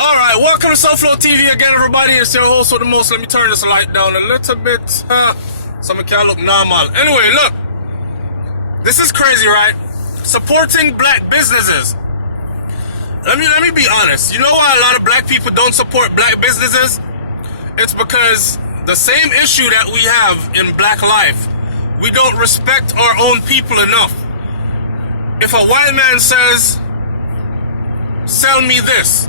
Alright, welcome to Souflotv again, everybody. It's your host with the most. Let me turn this light down a little bit. So I can look normal. Anyway, look. This is crazy, right? Supporting black businesses. Let me be honest. You know why a lot of black people don't support black businesses? It's because the same issue that we have in black life. We don't respect our own people enough. If a white man says, sell me this,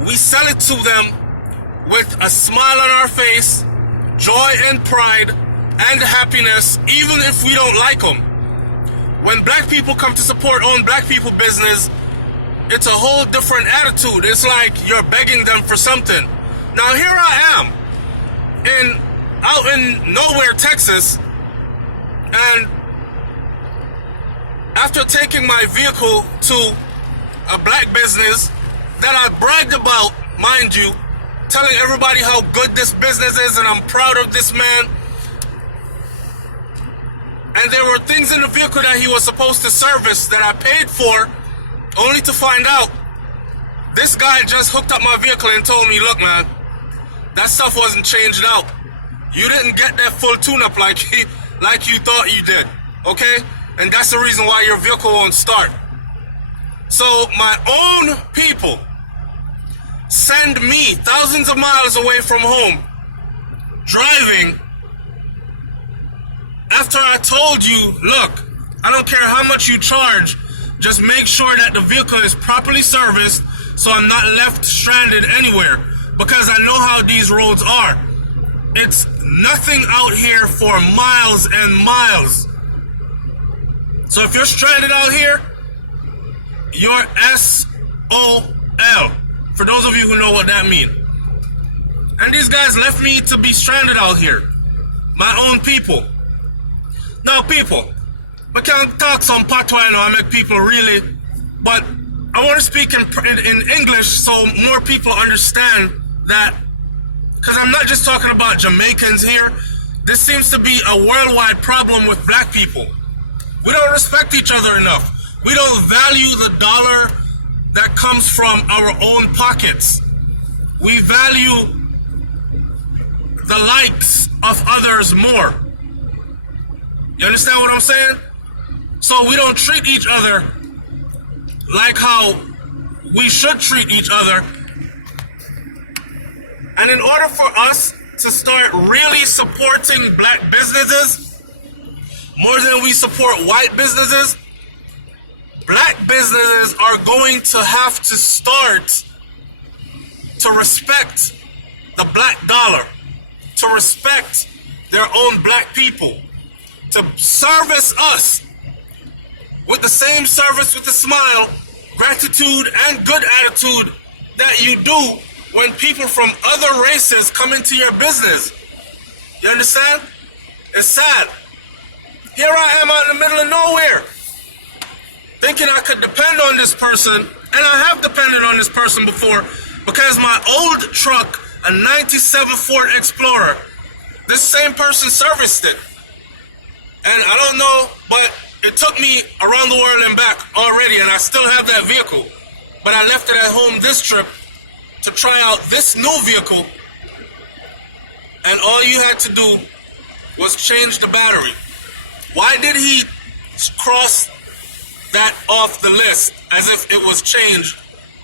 we sell it to them with a smile on our face, joy and pride and happiness, even if we don't like them. When black people come to support own black people business, it's a whole different attitude. It's like you're begging them for something. Now here I am out in nowhere, Texas, and after taking my vehicle to a black business that I bragged about, mind you, telling everybody how good this business is and I'm proud of this man, and there were things in the vehicle that he was supposed to service that I paid for, only to find out this guy just hooked up my vehicle and told me, look man, that stuff wasn't changed out. You didn't get that full tune-up like you thought you did, okay? And that's the reason why your vehicle won't start. So my own people send me thousands of miles away from home, driving, after I told you, look, I don't care how much you charge, just make sure that the vehicle is properly serviced so I'm not left stranded anywhere, because I know how these roads are. It's nothing out here for miles and miles. So if you're stranded out here, you're SOL. For those of you who know what that means. And these guys left me to be stranded out here. My own people. Now people, I can't talk some patois, I make people really, but I want to speak in English so more people understand that, because I'm not just talking about Jamaicans here. This seems to be a worldwide problem with black people. We don't respect each other enough. We don't value the dollar that comes from our own pockets. We value the likes of others more. You understand what I'm saying? So we don't treat each other like how we should treat each other. And in order for us to start really supporting black businesses, more than we support white businesses, black businesses are going to have to start to respect the black dollar, to respect their own black people, to service us with the same service, with a smile, gratitude, and good attitude that you do when people from other races come into your business. You understand? It's sad. Here I am out in the middle of nowhere, thinking I could depend on this person, and I have depended on this person before, because my old truck, a 97 Ford Explorer, this same person serviced it. And I don't know, but it took me around the world and back already, and I still have that vehicle. But I left it at home this trip to try out this new vehicle, and all you had to do was change the battery. Why did he cross that off the list as if it was changed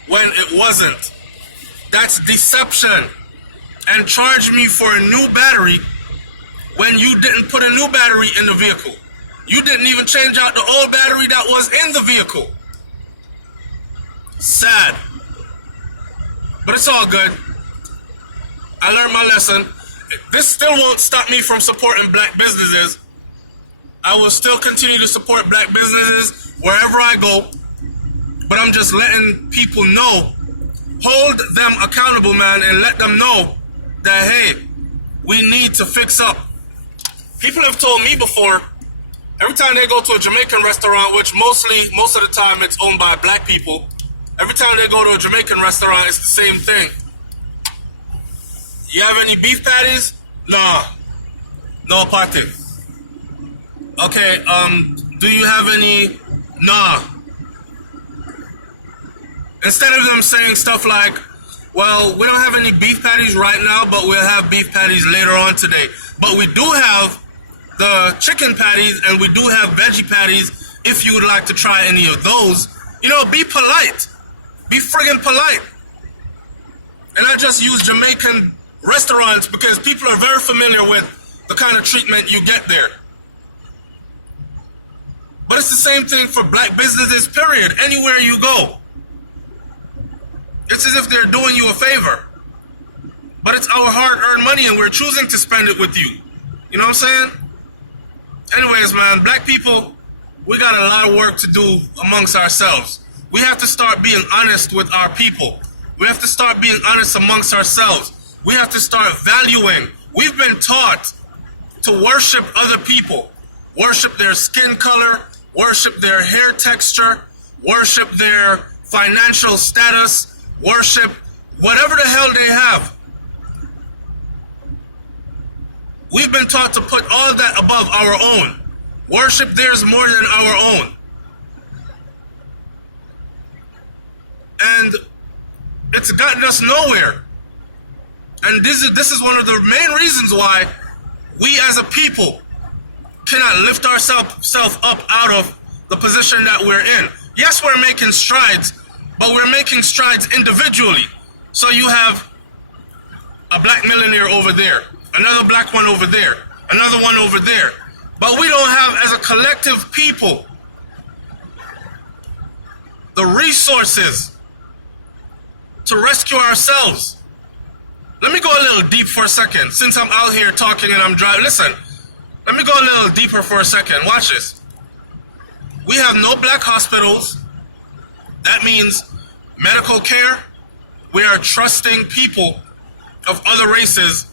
when it wasn't? That's deception. And charge me for a new battery when you didn't put a new battery in the vehicle. You didn't even change out the old battery that was in the vehicle. Sad. But it's all good. I learned my lesson. This still won't stop me from supporting black businesses. I will still continue to support black businesses wherever I go. But I'm just letting people know, hold them accountable, man, and let them know that, hey, we need to fix up. People have told me before, every time they go to a Jamaican restaurant, which most of the time it's owned by black people, every time they go to a Jamaican restaurant, it's the same thing. You have any beef patties? Nah. No patty. Okay, do you have any? Nah. Instead of them saying stuff like, well, we don't have any beef patties right now, but we'll have beef patties later on today. But we do have the chicken patties, and we do have veggie patties if you would like to try any of those. You know, be polite. Be friggin' polite. And I just use Jamaican restaurants because people are very familiar with the kind of treatment you get there. But it's the same thing for black businesses, period. Anywhere you go. It's as if they're doing you a favor. But it's our hard-earned money and we're choosing to spend it with you. You know what I'm saying? Anyways, man, black people, we got a lot of work to do amongst ourselves. We have to start being honest with our people. We have to start being honest amongst ourselves. We have to start valuing. We've been taught to worship other people. Worship their skin color, worship their hair texture, worship their financial status, worship whatever the hell they have. We've been taught to put all that above our own. Worship theirs more than our own. And it's gotten us nowhere. And this is one of the main reasons why we as a people cannot lift ourselves up out of the position that we're in. Yes, we're making strides, but we're making strides individually. So you have a black millionaire over there, another black one over there, another one over there. But we don't have, as a collective people, the resources to rescue ourselves. Let me go a little deep for a second. Since I'm out here talking and I'm driving, listen, let me go a little deeper for a second. Watch this. We have no black hospitals. That means medical care. We are trusting people of other races,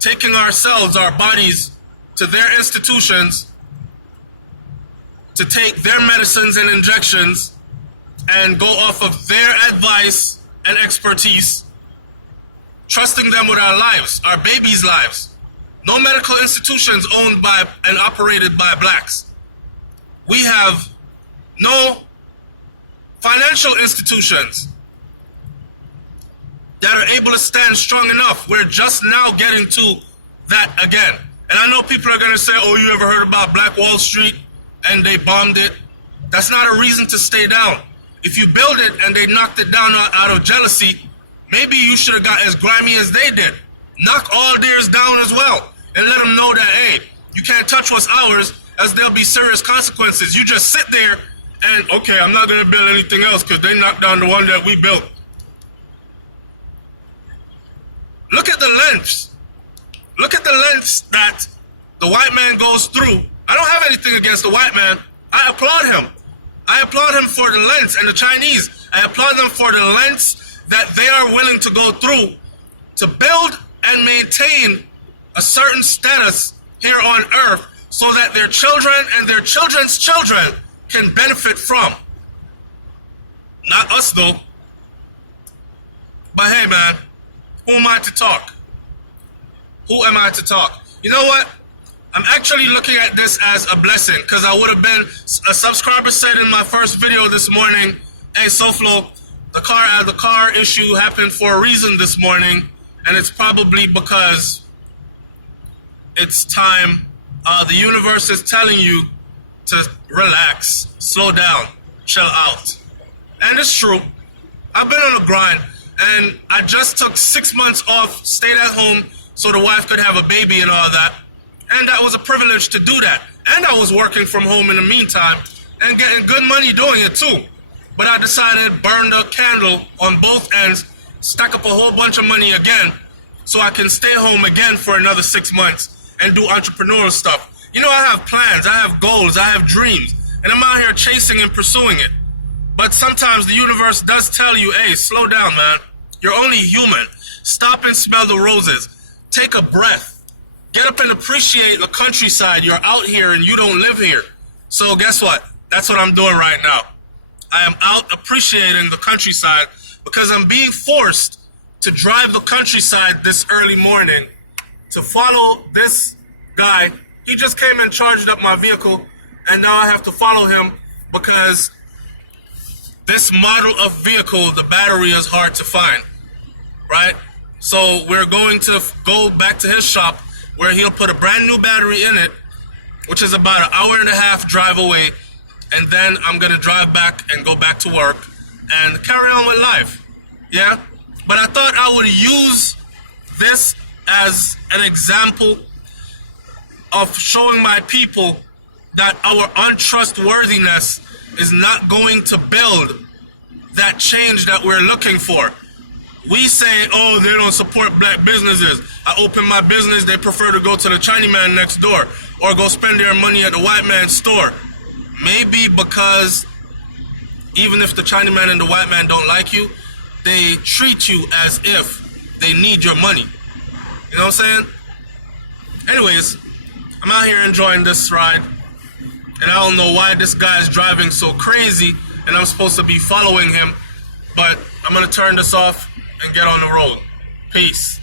taking ourselves, our bodies, to their institutions to take their medicines and injections and go off of their advice and expertise, trusting them with our lives, our babies' lives. No medical institutions owned by and operated by blacks. We have no financial institutions that are able to stand strong enough. We're just now getting to that again. And I know people are going to say, oh, you ever heard about Black Wall Street and they bombed it? That's not a reason to stay down. If you build it and they knocked it down out of jealousy, maybe you should have got as grimy as they did. Knock all theirs down as well and let them know that, hey, you can't touch what's ours, as there'll be serious consequences. You just sit there and, okay, I'm not going to build anything else because they knocked down the one that we built. Look at the lengths. Look at the lengths that the white man goes through. I don't have anything against the white man. I applaud him. I applaud him for the lengths, and the Chinese. I applaud them for the lengths that they are willing to go through to build and maintain a certain status here on earth so that their children and their children's children can benefit from. Not us, though. But hey, man, who am I to talk? Who am I to talk? You know what? I'm actually looking at this as a blessing, because I would have been, a subscriber said in my first video this morning, hey, Souflotv, the car issue happened for a reason this morning, and it's probably because it's time. The universe is telling you to relax, slow down, chill out. And it's true. I've been on a grind, and I just took 6 months off, stayed at home, so the wife could have a baby and all that. And that was a privilege to do that. And I was working from home in the meantime and getting good money doing it too. But I decided burn the candle on both ends, stack up a whole bunch of money again so I can stay home again for another 6 months and do entrepreneurial stuff. You know, I have plans, I have goals, I have dreams, and I'm out here chasing and pursuing it. But sometimes the universe does tell you, hey, slow down, man. You're only human. Stop and smell the roses. Take a breath. Get up and appreciate the countryside. You're out here and you don't live here. So guess what? That's what I'm doing right now. I am out appreciating the countryside because I'm being forced to drive the countryside this early morning to follow this guy. He just came and charged up my vehicle, and now I have to follow him because this model of vehicle, the battery is hard to find, right? So we're going to go back to his shop where he'll put a brand new battery in it, which is about an hour and a half drive away, and then I'm gonna drive back and go back to work and carry on with life, yeah? But I thought I would use this as an example of showing my people that our untrustworthiness is not going to build that change that we're looking for. We say, oh, they don't support black businesses. I open my business, they prefer to go to the Chinese man next door or go spend their money at the white man's store. Maybe because even if the Chinese man and the white man don't like you, they treat you as if they need your money. You know what I'm saying? Anyways, I'm out here enjoying this ride, and I don't know why this guy is driving so crazy and I'm supposed to be following him, but I'm gonna turn this off and get on the road. Peace.